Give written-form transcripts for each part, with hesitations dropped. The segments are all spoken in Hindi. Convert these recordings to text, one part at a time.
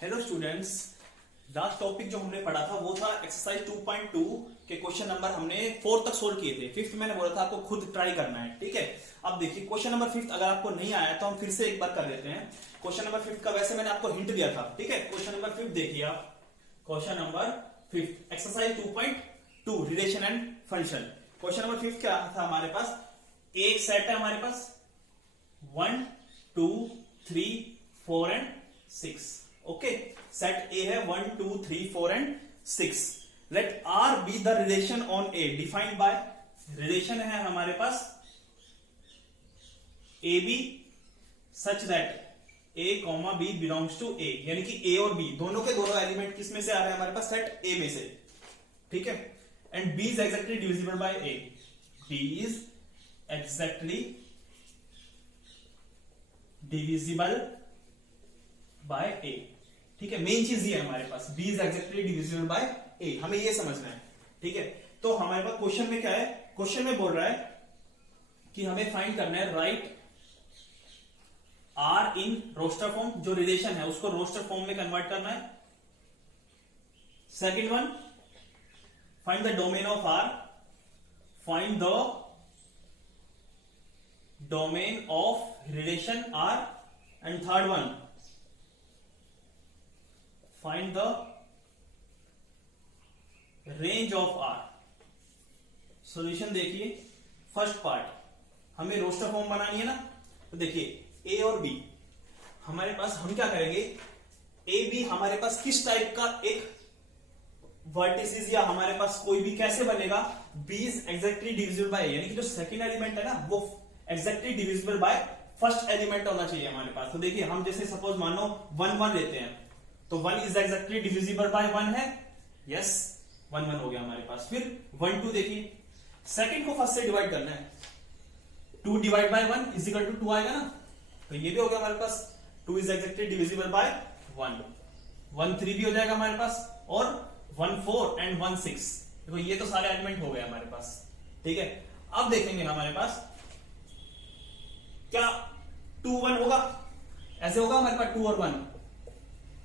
हेलो स्टूडेंट्स, लास्ट टॉपिक जो हमने पढ़ा था वो था एक्सरसाइज 2.2 के क्वेश्चन नंबर हमने 4 तक सोल्व किए थे। फिफ्थ मैंने बोला था आपको खुद ट्राई करना है, ठीक है। अब देखिए क्वेश्चन नंबर 5 अगर आपको नहीं आया तो हम फिर से एक बार कर लेते हैं। क्वेश्चन नंबर 5 का वैसे मैंने आपको हिंट दिया था, ठीक है। क्वेश्चन नंबर 5 देखिए आप, question number 5 exercise 2.2 relation and function. Question number 5 क्या था हमारे पास, एक सेट है हमारे पास 1 2 3 4 एंड 6। ओके, सेट ए है 1 2 3 4 and 6। Let R be the relation on A defined by, relation है हमारे पास A B such that A comma B belongs to A, यानी कि ए और बी दोनों के दोनों एलिमेंट किस में से आ रहे हैं हमारे पास, सेट ए में से, ठीक है। And B is exactly divisible by A, B is exactly divisible by A, ठीक है। मेन चीज ये है हमारे पास, b is exactly divisible by a, हमें ये समझना है, ठीक है। तो हमारे पास क्वेश्चन में क्या है, क्वेश्चन में बोल रहा है कि हमें फाइंड करना है right r in roster form, जो रिलेशन है उसको रोस्टर फॉर्म में कन्वर्ट करना है। Second one, find the domain of r, find the domain of relation r। And third one, find the range of R। Solution देखिए, फर्स्ट पार्ट हमें रोस्टर फॉर्म बनानी है ना, तो देखिए A और B हमारे पास, हम क्या करेंगे, ए बी हमारे पास किस टाइप का एक वर्टिसेस या हमारे पास कोई भी कैसे बनेगा, B is exactly divisible bye, यानी कि जो सेकंड एलिमेंट है ना वो exactly divisible by first element होना चाहिए हमारे पास। तो देखिए हम जैसे सपोज मानो 1 1 लेते हैं, तो 1 इज एग्जैक्टली डिविजिबल बाय 1 है, यस 1 1 हो गया हमारे पास। फिर 1 2 देखिए, सेकंड को फर्स्ट से डिवाइड करना है, 2 divide by 1 is equal to 2 आएगा ना, तो ये भी हो गया हमारे पास 2 इज एग्जैक्टली डिविजिबल बाय 1। 1 3 भी हो जाएगा हमारे पास, और 1 4 एंड 1 6, देखो ये तो सारे एलिमेंट हो गए हमारे पास, ठीक है। अब देखेंगे हमारे पास क्या 2 1 होगा, ऐसे होगा हमारे पास 2 और 1,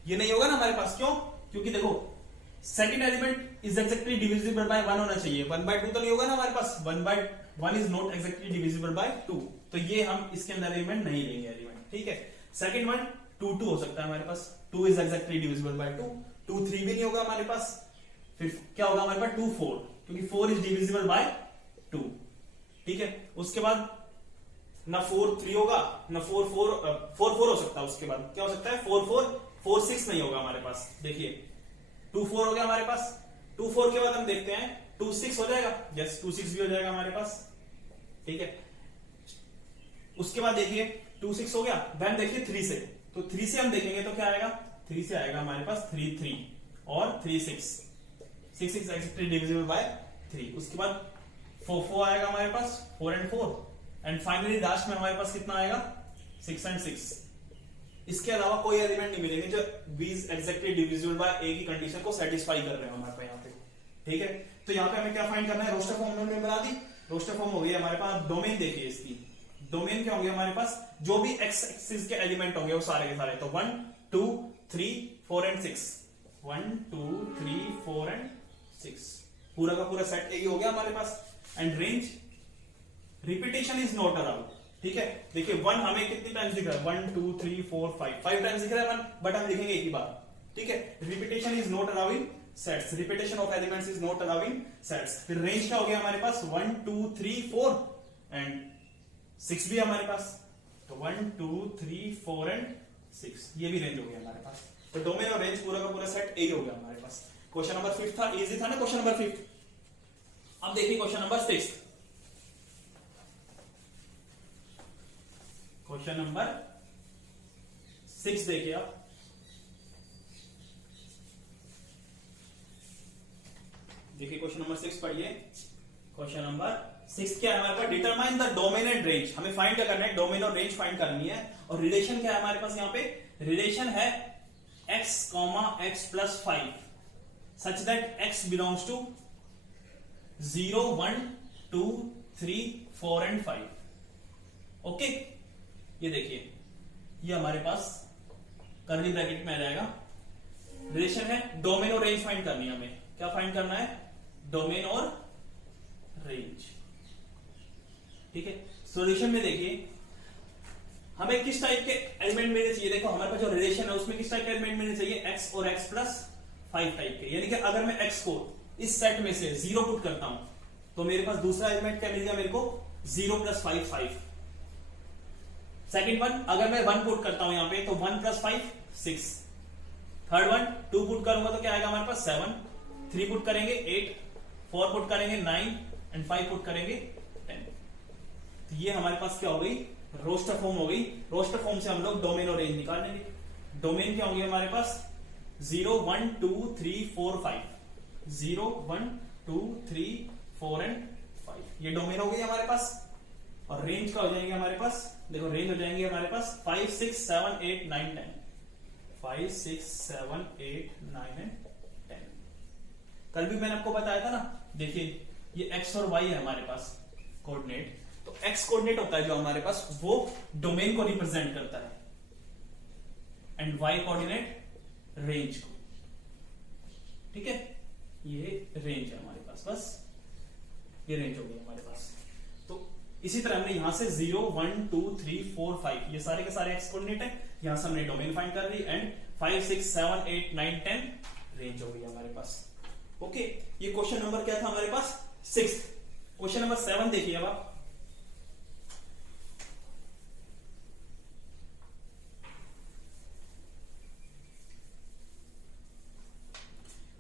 ये नहीं होगा ना हमारे पास। क्यों? क्योंकि देखो second element is exactly divisible by 1 होना चाहिए, 1 बाय 2 तो नहीं होगा ना हमारे पास, 1 by 1 is not exactly divisible by 2, तो ये हम इसके अंदर एलिमेंट नहीं लेंगे एलिमेंट, ठीक है। सेकंड वन 2 2 हो सकता है हमारे पास, 2 इज एग्जैक्टली डिविजिबल बाय 2, 2 3 भी नहीं होगा हमारे पास। फिर क्या होगा हमारे पास 2 4, क्योंकि 4 इज डिविजिबल बाय 2, ठीक है। उसके बाद ना 4 3 होगा, ना 4 4 हो सकता है। उसके बाद क्या हो सकता है 4 4 6 नहीं होगा हमारे पास। देखिए 2 4 हो गया हमारे पास, 2 4 के बाद हम देखते हैं 2 6 हो जाएगा, यस 2 6 भी हो जाएगा हमारे पास, ठीक है। उसके बाद देखिए 2 6 हो गया, देन देखिए 3 से, तो 3 से हम देखेंगे तो क्या आएगा, 3 से आएगा हमारे पास 3 3 और 3 6 6 6 एग्जैक्टली डिविजिबल बाय 3। उसके बाद 4 4 आएगा हमारे पास, 4 एंड 4, एंड फाइनली लास्ट में हमारे पास कितना आएगा 6 एंड 6। इसके अलावा कोई एलिमेंट नहीं मिलेंगे जो b is exactly divisible by a की कंडीशन को सेटिस्फाई कर रहे हैं हमारे पास यहाँ पे, ठीक है। तो यहाँ पे हमें क्या फाइंड करना है, रोस्टर फॉर्म हमने बना दी, रोस्टर फॉर्म हो गई हमारे पास। डोमेन देखिए इसकी, डोमेन क्या होंगे हमारे पास, जो भी एक्स एक्सिस के एलिमेंट होंगे वो सारे के सारे, तो 1 2 3 4 एंड 6, 1 2 3 4 एंड 6, पूरा का पूरा सेट यही हो गया हमारे पास। And range, repetition is not allowed, ठीक है। देखिए 1 हमें कितनी टाइम्स दिख रहा है, 1 2 3 4 5 टाइम्स दिख रहा है 1, बट हम लिखेंगे एक ही बार, ठीक है। Repetition is not allowing sets, repetition of elements is not allowing sets. फिर रेंज क्या हो गया हमारे पास, 1 2 3 4 एंड 6 भी हमारे पास, तो 1 2 3 4 एंड 6, ये भी रेंज हो गया हमारे पास। तो डोमेन और रेंज पूरा का पूरा सेट यही हो गया हमारे पास। क्वेश्चन नंबर 5 था, इजी था ना क्वेश्चन नंबर 5। अब देखिए क्वेश्चन नंबर 6, क्वेश्चन नंबर 6 देखिए आप, देखिए क्वेश्चन नंबर 6 पढ़िए। क्वेश्चन नंबर 6 क्या है हमारे पास, determine the domain and range, हमें फाइंड क्या करना है, डोमेन और रेंज फाइंड करनी है। और रिलेशन क्या है हमारे पास, यहाँ पे रिलेशन है x, x plus 5 such that x belongs to 0 1 2 3 4 and 5, okay. ये देखिए ये हमारे पास कर्ली ब्रैकेट में आ जाएगा रिलेशन है, डोमेन और रेंज फाइंड करनी है हमें। क्या फाइंड करना है? डोमेन और रेंज। ठीक है, सॉल्यूशन में देखिए हमें किस टाइप के एलिमेंट मिलने चाहिए। देखो हमारे पास जो रिलेशन है उसमें किस टाइप के एलिमेंट मिलने चाहिए? x और x प्लस 5 टाइप के। यानी कि अगर मैं x को इस सेट में से 0 पुट करता हूं तो मेरे पास दूसरा एलिमेंट क्या मिल गया मेरे को? 0 प्लस 5 5। सेकेंड वन अगर मैं 1 पुट करता हूं यहां पे तो 1 प्लस 5 6। थर्ड वन 2 पुट करूंगा तो क्या आएगा हमारे पास? 7। 3 पुट करेंगे 8, 4 पुट करेंगे 9 एंड 5 पुट करेंगे 10। तो ये हमारे पास क्या हो गई? रोस्टर फॉर्म हो गई। रोस्टर फॉर्म से हम लोग डोमेन और रेंज निकाल लेंगे। डोमेन क्या होंगे हमारे पास? 0 1 2 3 4 5। 0 1 2 3 4 एंड 5 ये डोमेन हो गई हमारे पास। और रेंज का हो जाएंगे हमारे पास, देखो रेंज हो जाएंगे हमारे पास 5 6 7 8 9 10। 5 6 7 8 9 एंड 10। कल भी मैंने आपको बताया था ना, देखिए ये x और y है हमारे पास कोऑर्डिनेट। तो x कोऑर्डिनेट होता है जो हमारे पास वो डोमेन को रिप्रेजेंट करता है एंड y कोऑर्डिनेट रेंज को। ठीक है, ये रेंज है हमारे पास, बस ये रेंज हो गई हमारे पास। तो इसी तरह हमने यहां से 0 1 2 3 4 5 ये सारे के सारे x कोऑर्डिनेट है। यहां से हमने डोमेन फाइंड कर ली एंड 5 6 7 8 9 10 रेंज हो गई हमारे पास। ओके, ये क्वेश्चन नंबर क्या था हमारे पास? 6। क्वेश्चन नंबर 7 देखिए अब आप।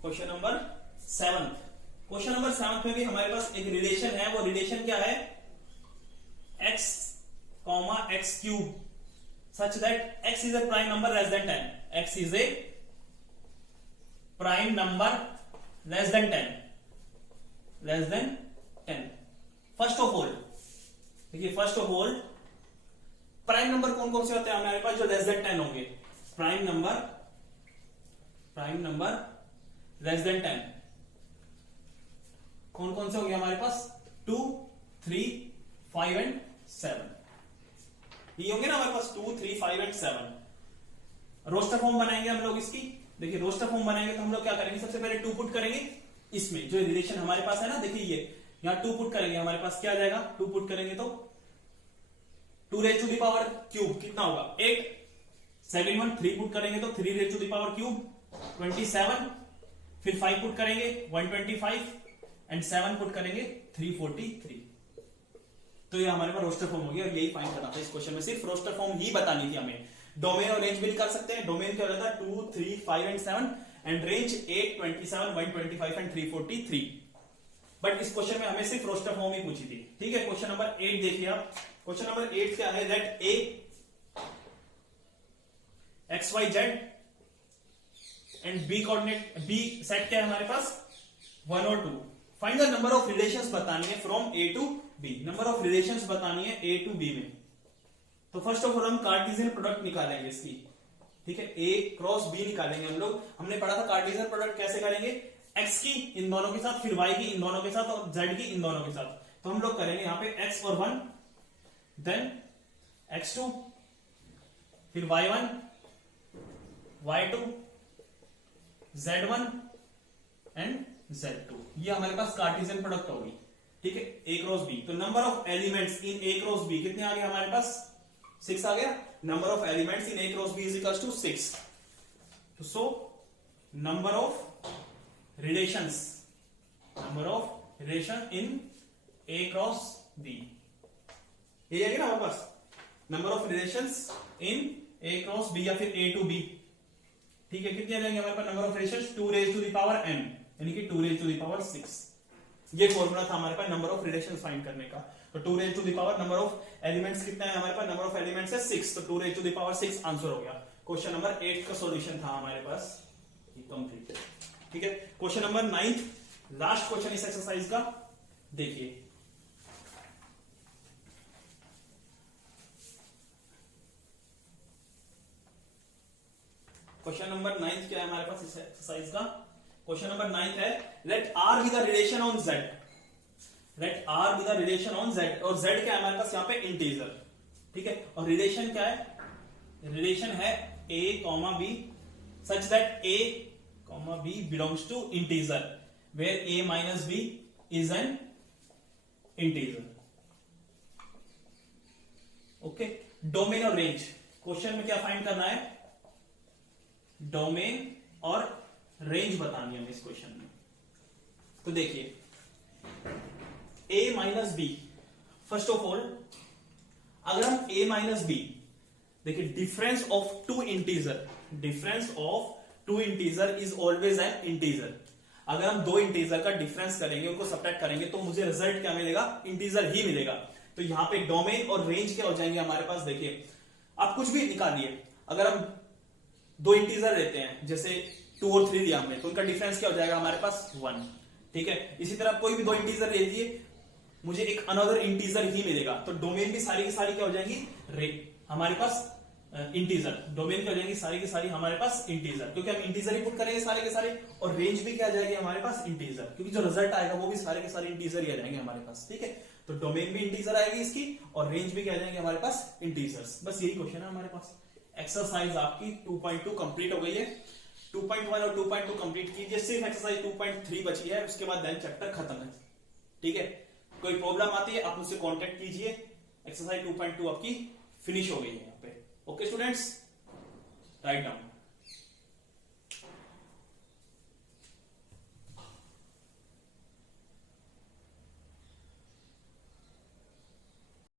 Question number 7। क्वेश्चन नंबर 7 में भी हमारे पास एक रिलेशन है। वो रिलेशन क्या है? x, x cube such that x is a prime number less than 10. x is a prime number less than 10. less than 10. First of all देखिए, first of all prime number कौन कौन से होते हैं हमारे पास जो लेस देन 10 होंगे? प्राइम नंबर लेस देन 10 कौन कौन से होंगे हमारे पास? 2 3 5 एंड 7 ये होंगे ना हमारे पास 2 3 5 एंड 7। रोस्टर फॉर्म बनाएंगे हम लोग इसकी। देखिए रोस्टर फॉर्म बनाएंगे तो हम लोग क्या करेंगे? सबसे पहले 2 पुट करेंगे इसमें जो रिलेशन हमारे पास है ना। देखिए ये यहां 2 पुट करेंगे हमारे पास क्या आ जाएगा? 2 पुट करेंगे तो 2 raise to the power cube कितना होगा? 8। सेकंड वन 3 पुट करेंगे तो 3 raise to the power cube 27। फिर 5 पुट करेंगे 125 एंड 7 पुट करेंगे 343। तो ये हमारे पास रोस्टर फॉर्म हो गया और यही फाइंड करना था इस क्वेश्चन में। सिर्फ रोस्टर फॉर्म ही बतानी थी हमें। डोमेन और रेंज भी निकाल सकते हैं। डोमेन क्या होता है? 2 3 5 and 7 and range 8 27 125 and 343। But इस क्वेश्चन में हमें सिर्फ रोस्टर फॉर्म ही पूछी थी। ठीक है, क्वेश्चन नंबर 8 देखिए आप। क्वेश्चन नंबर 8 क्या है? Let a x y z and b coordinate b set क्या है हमारे पास? 1 और 2। Find the number of relations बतानी है from a to b। Number of relations बतानी है a टू b में। तो फर्स्ट ऑफ ऑल हम कार्टेशियन प्रोडक्ट निकालेंगे इसकी। ठीक है, a क्रॉस b निकालेंगे हम लोग। हमने पढ़ा था कार्टेशियन प्रोडक्ट कैसे करेंगे? x की इन दोनों के साथ, फिर y की इन दोनों के साथ और z की इन दोनों के साथ। तो हम लोग करेंगे यहां पे x और 1, देन x2, फिर y1, y2, z1 and z2। ये हमारे पास कार्टेशियन प्रोडक्ट होगी। ठीक है, a क्रॉस b। तो number of elements in a cross b कितने आ गए हमारे पास? 6 आ गया। Number of elements in a cross b is equals to 6। तो so number of relations in a cross b ये आएगा ना हमारे पास। Number of relations in a cross b या फिर a टू b। ठीक है, कितने आ जाएंगे हमारे पास number of relations? 2 raise to the power n यानी कि 2 रेज टू द पावर 6। ये फॉर्मूला था हमारे पास नंबर ऑफ रिलेशंस फाइंड करने का। तो 2 raise to the power, number of elements कितना है हमारे पास? नंबर ऑफ एलिमेंट्स है 6। तो 2 raise to the power 6 answer हो गया। क्वेश्चन नंबर 8 का सॉल्यूशन था हमारे पास कंप्लीट। ठीक है, क्वेश्चन नंबर 9 लास्ट क्वेश्चन इस एक्सरसाइज का देखिए। क्वेश्चन नंबर 9 क्या है हमारे पास इस एक्सरसाइज का? क्वेश्चन नंबर 9 है let r be the relation on z। Let r be the relation on z और z क्या है हमारे पास यहां पे? इंटीजर। ठीक है, और रिलेशन क्या है? रिलेशन है a, b such that a comma b belongs to integer where a minus b is an integer. Okay, domain और रेंज, क्वेश्चन में क्या फाइंड करना है, डोमेन और रेंज बतानी है हमें इस क्वेश्चन में। तो देखिए a minus B, first of all अगर हम a माइनस बी, देखिए difference of two integer, difference of two integer is always an integer. अगर हम दो इंटीजर का डिफरेंस करेंगे, उनको सब्ट्रैक्ट करेंगे, तो मुझे रिजल्ट क्या मिलेगा, इंटीजर ही मिलेगा। तो यहां पे डोमेन और रेंज क्या हो जाएंगे हमारे पास, देखिए आप कुछ भी निकालिए, अगर हम दो इंटीजर लेते हैं जैसे 2 और 3 दिया हमने, तो उनका डिफरेंस क्या हो जाएगा हमारे पास 1, ठीक है। इसी तरह कोई भी दो इंटीजर ले लीजिए, मुझे एक अनदर इंटीजर ही मिलेगा, तो डोमेन भी सारी की सारी क्या हो जाएंगी हमारे पास इंटीजर, डोमेन क्या हो जाएंगी सारी की सारी हमारे पास इंटीजर, क्योंकि हम इंटीजर ही पुट करेंगे सारे के सारे, और रेंज भी क्या आ जाएगी हमारे पास इंटीजर, क्योंकि जो रिजल्ट आएगा वो भी सारे के सारे इंटीजर ही आ जाएंगे हमारे पास, ठीक है। तो डोमेन भी इंटीजर आएगी इसकी, और रेंज भी क्या आ जाएंगे हमारे पास इंटीजर्स। बस यही क्वेश्चन है हमारे पास। एक्सरसाइज आपकी 2.2 कंप्लीट हो गई है। 2.1 और 2.2 कंप्लीट कीजिए, सिर्फ एक्सरसाइज 2.3 बची है, उसके बाद देन चैप्टर खत्म है, ठीक है। कोई प्रॉब्लम आती है आप मुझसे कांटेक्ट कीजिए। एक्सरसाइज 2.2 आपकी फिनिश हो गई है यहाँ पे। Okay students, write down.